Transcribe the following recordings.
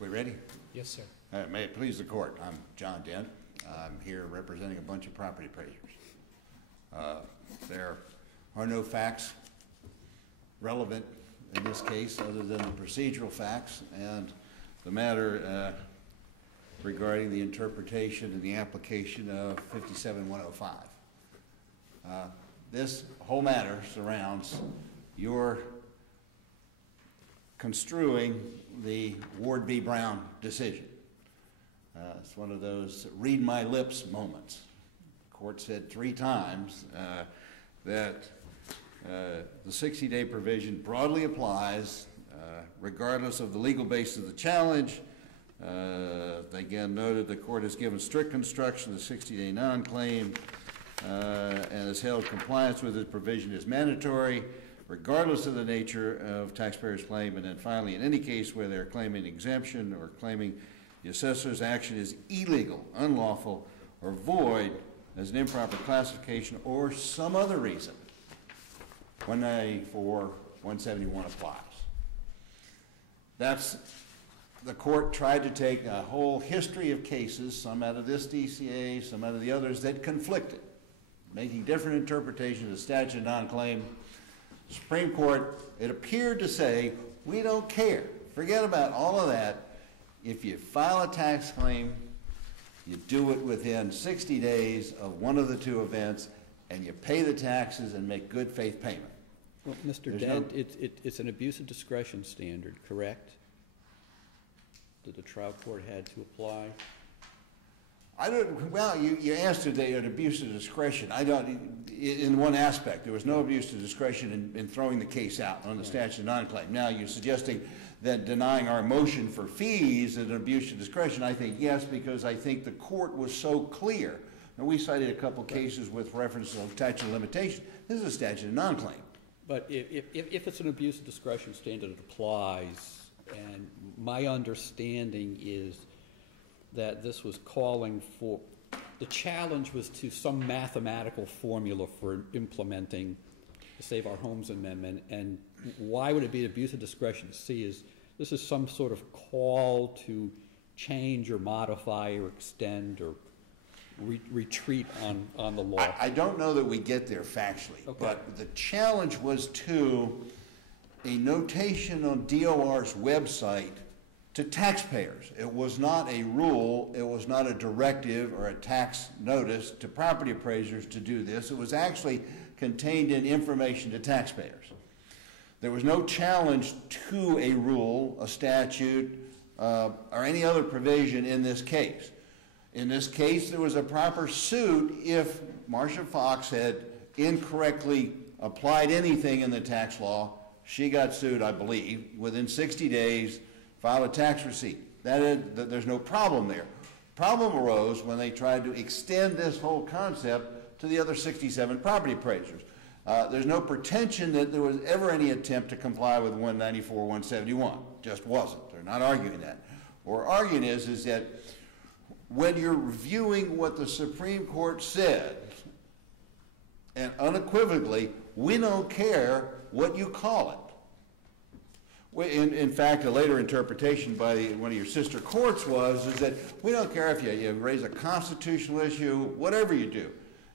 We ready? Yes, sir. May it please the court, I'm John Dent. I'm here representing a bunch of property appraisers. There are no facts relevant in this case other than the procedural facts and the matter regarding the interpretation and the application of 57105. This whole matter surrounds your construing the Ward v. Brown decision. It's one of those read my lips moments. The court said 3 times that the 60-day provision broadly applies regardless of the legal basis of the challenge. They again noted the court has given strict construction of the 60-day non-claim and has held compliance with this provision is mandatory regardless of the nature of taxpayer's claim. And then finally, in any case where they're claiming exemption or claiming the assessor's action is illegal, unlawful, or void as an improper classification or some other reason, 194-171 applies. That's, the court tried to take a whole history of cases, some out of this DCA, some out of the others, that conflicted, making different interpretations of the statute of non-claim. Supreme Court, it appeared to say, we don't care. Forget about all of that. If you file a tax claim, you do it within 60 days of one of the 2 events, and you pay the taxes and make good faith payment. Well, Mr. Dent, it's an abuse of discretion standard, correct? That the trial court had to apply? Well, you asked today an abuse of discretion. In one aspect, there was no abuse of discretion in throwing the case out on the statute of non-claim. Now you're suggesting that denying our motion for fees is an abuse of discretion. I think yes, because I think the court was so clear. And we cited a couple cases with reference to statute of limitations. This is a statute of non-claim. But if it's an abuse of discretion standard, it applies. And my understanding is that this was calling for, the challenge was to some mathematical formula for implementing the Save Our Homes Amendment. And why would it be an abuse of discretion? See, this is some sort of call to change or modify or extend or retreat on the law. I don't know that we get there factually, okay. But the challenge was to a notation on DOR's website to taxpayers. It was not a rule, it was not a directive or a tax notice to property appraisers to do this. It was actually contained in information to taxpayers. There was no challenge to a rule, a statute, or any other provision in this case. In this case, there was a proper suit if Marcia Fox had incorrectly applied anything in the tax law. She got sued, I believe, within 60 days, filed a tax receipt. There's no problem there. Problem arose when they tried to extend this whole concept to the other 67 property appraisers. There's no pretension that there was ever any attempt to comply with 194-171. Just wasn't. They're not arguing that. What we're arguing is that when you're reviewing what the Supreme Court said, and unequivocally, we don't care what you call it. In fact, a later interpretation by one of your sister courts is that we don't care if you raise a constitutional issue, whatever you do.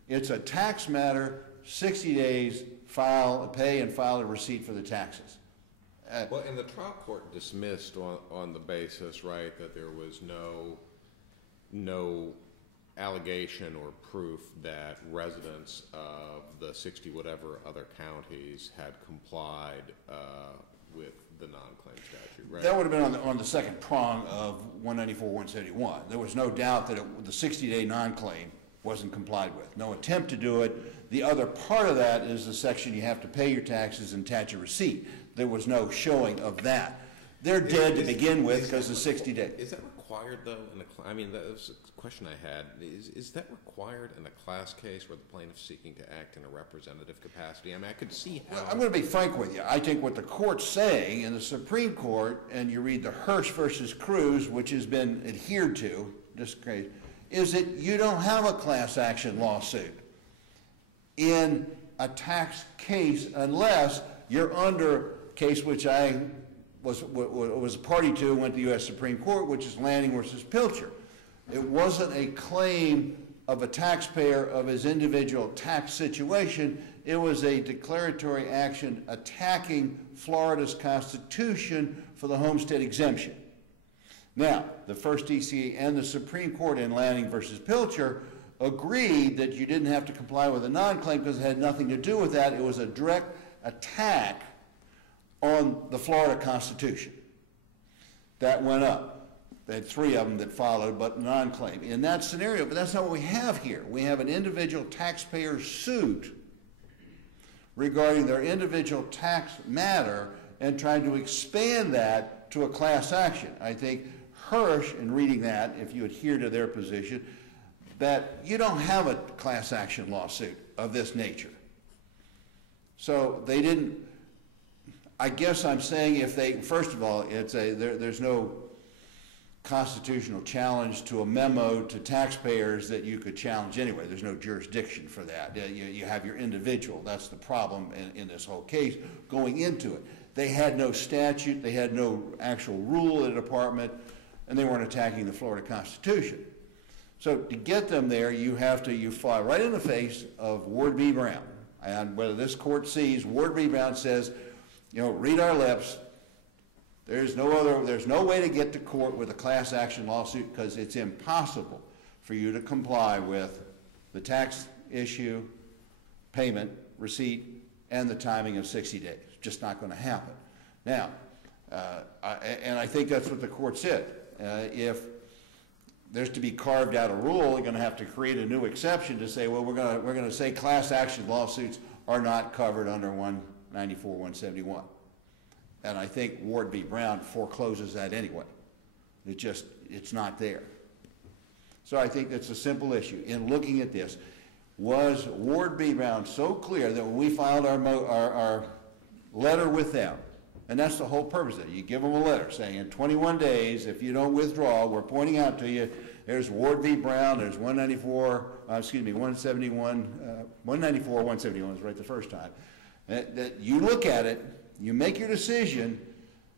It's a tax matter, 60 days, pay and file a receipt for the taxes. Well, and the trial court dismissed on the basis, right, that there was no allegation or proof that residents of the 60 whatever other counties had complied with the non-claim statute, right? That would have been on the second prong of 194-171. There was no doubt that the 60-day non-claim wasn't complied with. No attempt to do it. The other part of that is the section you have to pay your taxes and attach a receipt. There was no showing of that. They're dead to begin with because of 60 days. Is that required, though? I mean, that was a question I had. Is that required in a class case where the plaintiff's seeking to act in a representative capacity? I mean, I could see how. Well, I'm going to be frank with you. I think what the court's saying in the Supreme Court, and you read the Hirsch versus Cruz, which has been adhered to, just crazy, is that you don't have a class action lawsuit in a tax case unless you're under case which I was a party to and went to the U.S. Supreme Court, which is Lanning versus Pilcher. It wasn't a claim of a taxpayer of his individual tax situation. It was a declaratory action attacking Florida's Constitution for the homestead exemption. Now, the first DCA and the Supreme Court in Lanning versus Pilcher agreed that you didn't have to comply with a non-claim because it had nothing to do with that. It was a direct attack on the Florida Constitution. That went up. They had three of them that followed, but non-claim. In that scenario, but that's not what we have here. We have an individual taxpayer suit regarding their individual tax matter and trying to expand that to a class action. I think Hirsch, in reading that, if you adhere to their position, that you don't have a class action lawsuit of this nature. So they didn't, I guess I'm saying if they, first of all, there's no constitutional challenge to a memo to taxpayers that you could challenge anyway. There's no jurisdiction for that. You have your individual. That's the problem in this whole case going into it. They had no statute. They had no actual rule in the department, and they weren't attacking the Florida Constitution. So to get them there, you fly right in the face of Ward v. Brown. And whether this court sees, Ward v. Brown says, read our lips. There's no way to get to court with a class action lawsuit because it's impossible for you to comply with the tax issue, payment, receipt, and the timing of 60 days. It's just not going to happen. Now, and I think that's what the court said. If there's to be carved out a rule, you're going to have to create a new exception to say, well, we're going to say class action lawsuits are not covered under 194, 171. And I think Ward v. Brown forecloses that anyway. It's not there. So I think that's a simple issue. In looking at this, was Ward v. Brown so clear that when we filed our letter with them, and that's the whole purpose of it. You give them a letter saying in 21 days, if you don't withdraw, we're pointing out to you, there's Ward v. Brown, there's 171, 194, 171 is right the first time. That you look at it, you make your decision,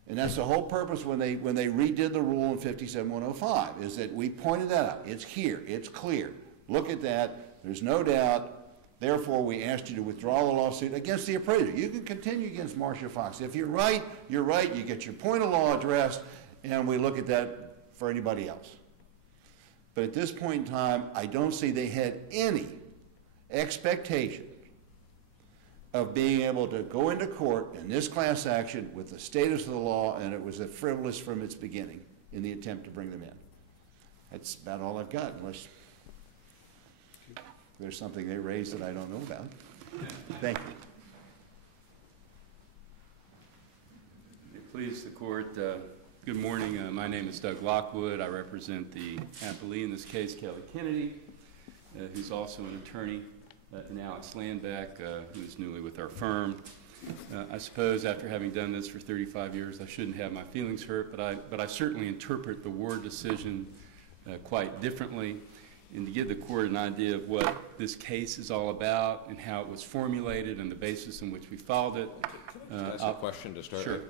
and that's the whole purpose when they redid the rule in 57105, is that we pointed that out. It's here, it's clear. Look at that, there's no doubt. Therefore, we asked you to withdraw the lawsuit against the appraiser. You can continue against Marcia Fox. If you're right, you're right. You get your point of law addressed, and we look at that for anybody else. But at this point in time, I don't see they had any expectation of being able to go into court in this class action with the status of the law, and it was frivolous from its beginning in the attempt to bring them in. That's about all I've got, unless there's something they raised that I don't know about. Thank you. Please, the court. Good morning. My name is Doug Lockwood. I represent the appellee in this case, Kelly Kennedy, who's also an attorney, and Alex Landbeck, who is newly with our firm. I suppose after having done this for 35 years, I shouldn't have my feelings hurt, but I certainly interpret the Ward decision quite differently. And to give the court an idea of what this case is all about and how it was formulated and the basis in which we filed it. Can I ask a question to start? Sure.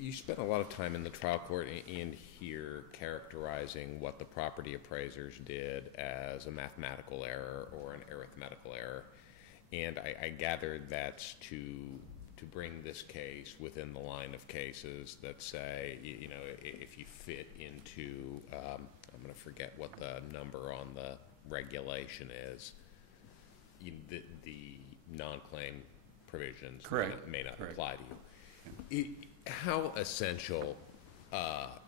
You spent a lot of time in the trial court and here characterizing what the property appraisers did as a mathematical error or an arithmetical error. And I gathered that's to bring this case within the line of cases that say, if you fit into, I'm going to forget what the number on the regulation is, the non-claim provisions may not apply to you. How essential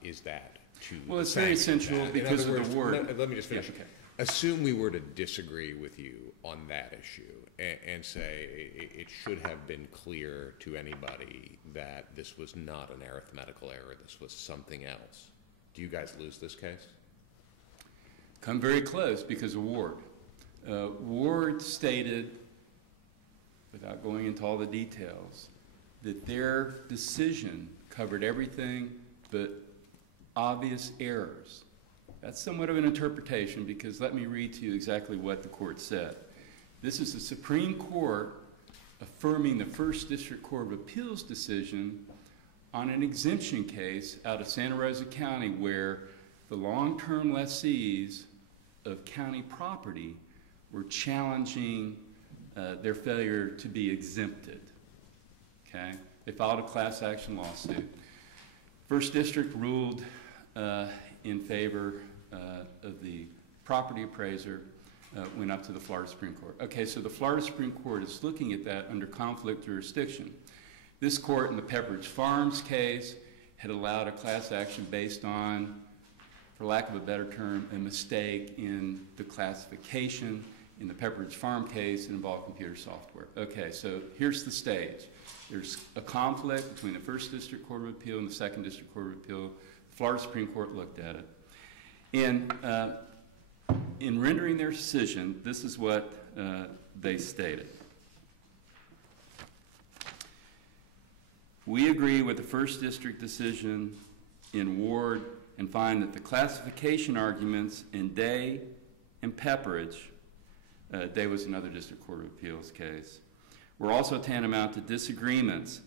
is that to Well, it's very essential because of the word. Let me just finish. Yeah, okay. Assume we were to disagree with you on that issue and say it should have been clear to anybody that this was not an arithmetical error, this was something else. Do you guys lose this case? Come very close because of Ward. Ward stated, without going into all the details, that their decision covered everything but obvious errors. That's somewhat of an interpretation because let me read to you exactly what the court said. This is the Supreme Court affirming the First District Court of Appeals decision on an exemption case out of Santa Rosa County where the long-term lessees of county property were challenging their failure to be exempted. Okay? They filed a class action lawsuit. First District ruled in favor of the property appraiser, went up to the Florida Supreme Court. Okay, so the Florida Supreme Court is looking at that under conflict jurisdiction. This court in the Pepperidge Farms case had allowed a class action based on, for lack of a better term, a mistake in the classification. In the Pepperidge Farm case, it involved computer software. Okay, so here's the stage. There's a conflict between the First District Court of Appeal and the Second District Court of Appeal. The Florida Supreme Court looked at it. And in rendering their decision, this is what they stated. We agree with the First District decision in Ward and find that the classification arguments in Day and Pepperidge, Day was another District Court of Appeals case, were also tantamount to disagreements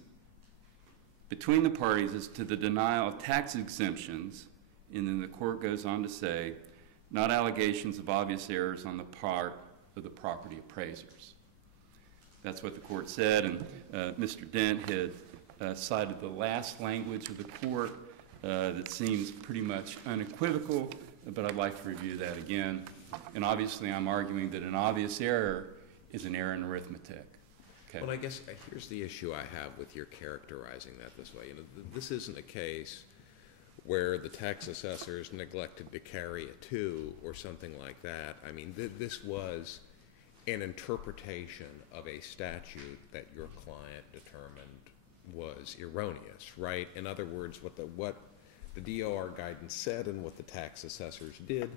between the parties as to the denial of tax exemptions, and then the court goes on to say, not allegations of obvious errors on the part of the property appraisers. That's what the court said, and Mr. Dent had cited the last language of the court that seems pretty much unequivocal, but I'd like to review that again. And obviously I'm arguing that an obvious error is an error in arithmetic. Okay. Well, I guess here's the issue I have with your characterizing that this way. You know, this isn't a case where the tax assessors neglected to carry a 2 or something like that. I mean, this was an interpretation of a statute that your client determined was erroneous, right? In other words, what the DOR guidance said and what the tax assessors did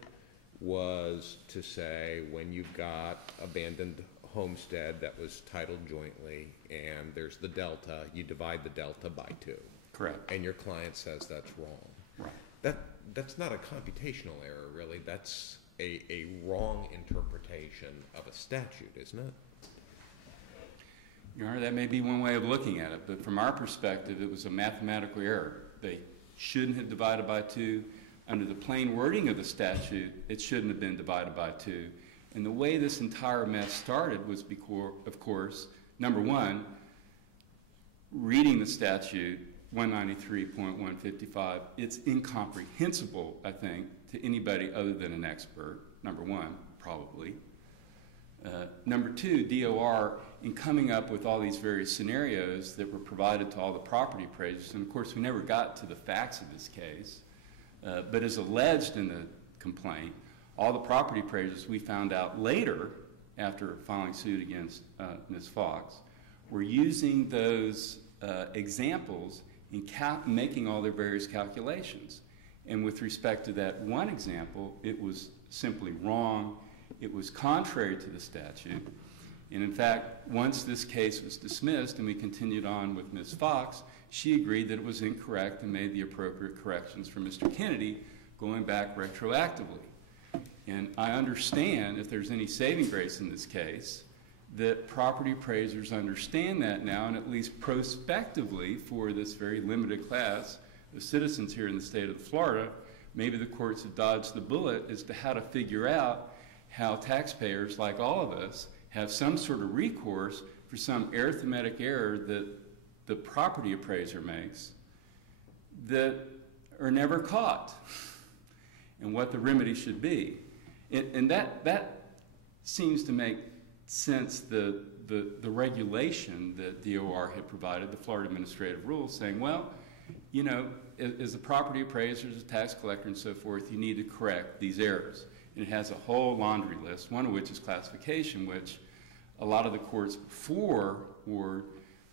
was to say when you've got abandoned homestead that was titled jointly and there's the delta, you divide the delta by 2. Correct. And your client says that's wrong. Right. That's not a computational error, really. That's a wrong interpretation of a statute, isn't it? Your Honor, that may be one way of looking at it, but from our perspective, it was a mathematical error. They shouldn't have divided by 2. Under the plain wording of the statute, it shouldn't have been divided by 2. And the way this entire mess started was because, of course, number one, reading the statute, 193.155, it's incomprehensible, I think, to anybody other than an expert, number one, probably. Number two, DOR, in coming up with all these various scenarios that were provided to all the property appraisers, and of course we never got to the facts of this case, but as alleged in the complaint, all the property appraisers we found out later, after filing suit against Ms. Fox, were using those examples in making all their various calculations. And with respect to that one example, it was simply wrong. It was contrary to the statute. And in fact, once this case was dismissed and we continued on with Ms. Fox, she agreed that it was incorrect and made the appropriate corrections for Mr. Kennedy going back retroactively. And I understand, if there's any saving grace in this case, that property appraisers understand that now, and at least prospectively for this very limited class of citizens here in the state of Florida, maybe the courts have dodged the bullet as to how to figure out how taxpayers, like all of us, have some sort of recourse for some arithmetic error that the property appraiser makes that are never caught, and what the remedy should be. And that seems to make sense, the regulation that DOR had provided, the Florida Administrative Rules, saying, well, you know, as a property appraiser, as a tax collector and so forth, you need to correct these errors. And it has a whole laundry list, one of which is classification, which a lot of the courts before Ward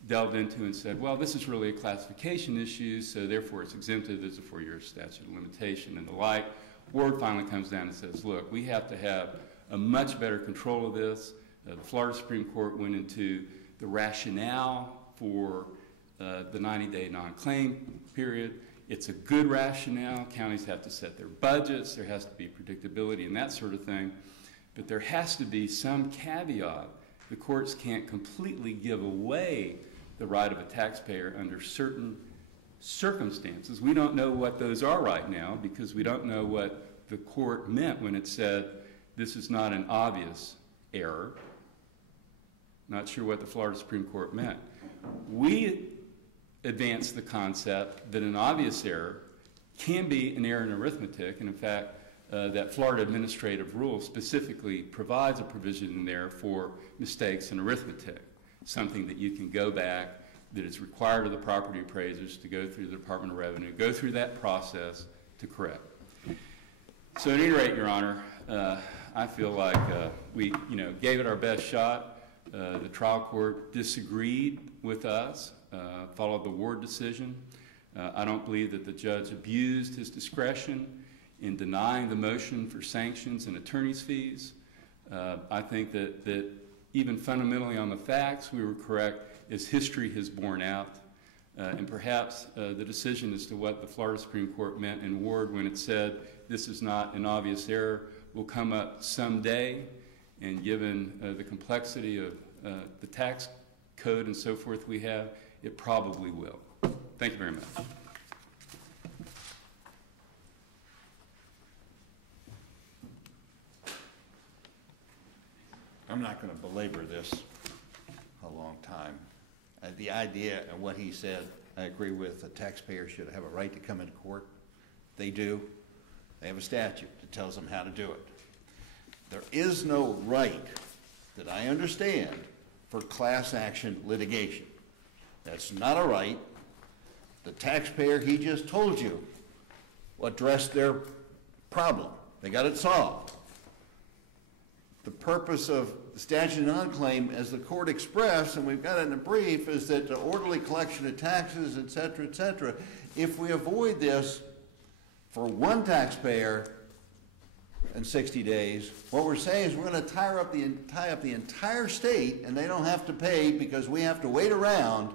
delved into and said, well, this is really a classification issue, so therefore it's exempted, there's a 4-year statute of limitation and the like. Ward finally comes down and says, look, we have to have a much better control of this. The Florida Supreme Court went into the rationale for the 90-day non-claim period. It's a good rationale. Counties have to set their budgets. There has to be predictability and that sort of thing. But there has to be some caveat. The courts can't completely give away the right of a taxpayer under certain circumstances. We don't know what those are right now because we don't know what the court meant when it said this is not an obvious error. Not sure what the Florida Supreme Court meant. We advanced the concept that an obvious error can be an error in arithmetic, and in fact, that Florida administrative rule specifically provides a provision in there for mistakes in arithmetic, something that you can go back, that is required of the property appraisers to go through the Department of Revenue, go through that process to correct. So at any rate, Your Honor, I feel like we gave it our best shot. The trial court disagreed with us, followed the Ward decision. I don't believe that the judge abused his discretion in denying the motion for sanctions and attorney's fees. I think that even fundamentally on the facts, we were correct, as history has borne out. And perhaps the decision as to what the Florida Supreme Court meant in Ward when it said this is not an obvious error will come up someday. And given the complexity of the tax code and so forth we have, it probably will. Thank you very much. I'm not going to belabor this a long time. The idea and what he said, I agree with. The taxpayer should have a right to come into court. They do. They have a statute that tells them how to do it. There is no right that I understand for class action litigation. That's not a right. The taxpayer, he just told you, addressed their problem. They got it solved. The purpose of the statute of nonclaim, as the court expressed, and we've got it in a brief, is that the orderly collection of taxes, et cetera, et cetera. If we avoid this for one taxpayer in 60 days, what we're saying is we're going to tie up the entire state, and they don't have to pay because we have to wait around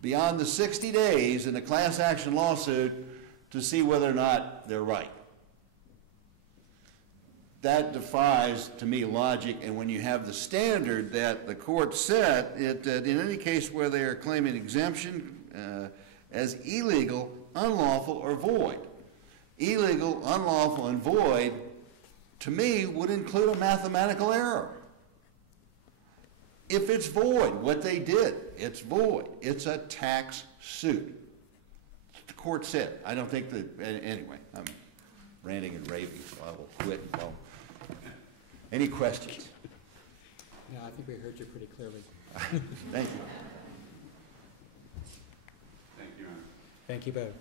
beyond the 60 days in a class action lawsuit to see whether or not they're right. That defies, to me, logic, and when you have the standard that the court set, that in any case where they are claiming exemption as illegal, unlawful, or void. Illegal, unlawful, and void, to me, would include a mathematical error. If it's void, what they did, it's void. It's a tax suit. The court said. I don't think that, anyway, I'm ranting and raving, so I will quit. Well, any questions? No, I think we heard you pretty clearly. Thank you. Thank you, Your Honor. Thank you both.